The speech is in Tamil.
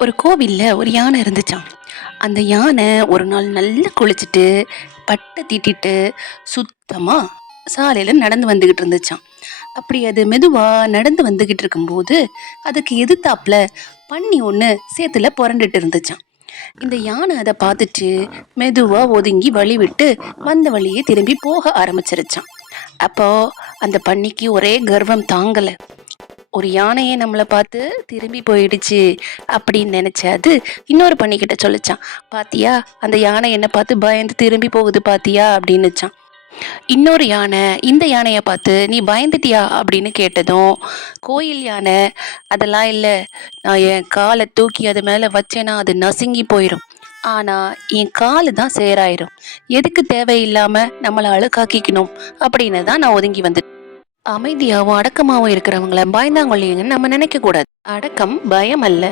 ஒரு கோவிலில் ஒரு யானை இருந்துச்சான் அந்த யானை ஒரு நாள் நல்லா குளிச்சுட்டு பட்டை தீட்டிட்டு சுத்தமாக சாலையில் நடந்து வந்துக்கிட்டு இருந்துச்சான் அப்படி அது மெதுவாக நடந்து வந்துக்கிட்டு இருக்கும்போது அதுக்கு எதிர்த்தாப்புல பன்னி ஒன்று சேத்துல புரண்டுட்டு இருந்துச்சான் இந்த யானை அதை பார்த்துட்டு மெதுவாக ஒதுங்கி வழி விட்டு வந்த வழியே திரும்பி போக ஆரம்பிச்சிருச்சான் அப்போ அந்த பன்னிக்கு ஒரே கர்வம் தாங்கலை. ஒரு யானையே நம்மளை பார்த்து திரும்பி போயிடுச்சு அப்படின்னு நினச்சாது இன்னொரு பண்ணிக்கிட்ட சொல்லிச்சான். பாத்தியா அந்த யானை என்னை பார்த்து பயந்து திரும்பி போகுது பாத்தியா அப்படின்னுச்சான் இன்னொரு யானை இந்த யானையை பார்த்து நீ பயந்துட்டியா? அப்படின்னு கேட்டதும் கோயில் யானை அதெல்லாம் இல்லை. நான் என் காலை தூக்கி அது மேலே வச்சேன்னா அது நசுங்கி போயிடும் ஆனால் என் காலு தான் சேராயிரும். எதுக்கு தேவையில்லாமல் நம்மளை அழுக்காக்கிக்கணும்? அப்படின்னு தான் நான் ஒதுங்கி வந்துட்டேன் அமைதியாகவும் அடக்கமாகவும் இருக்கிறவங்கள பயந்தாங்கொள்ளிங்கன்னு நம்ம நினைக்க கூடாது அடக்கம் பயம் அல்ல.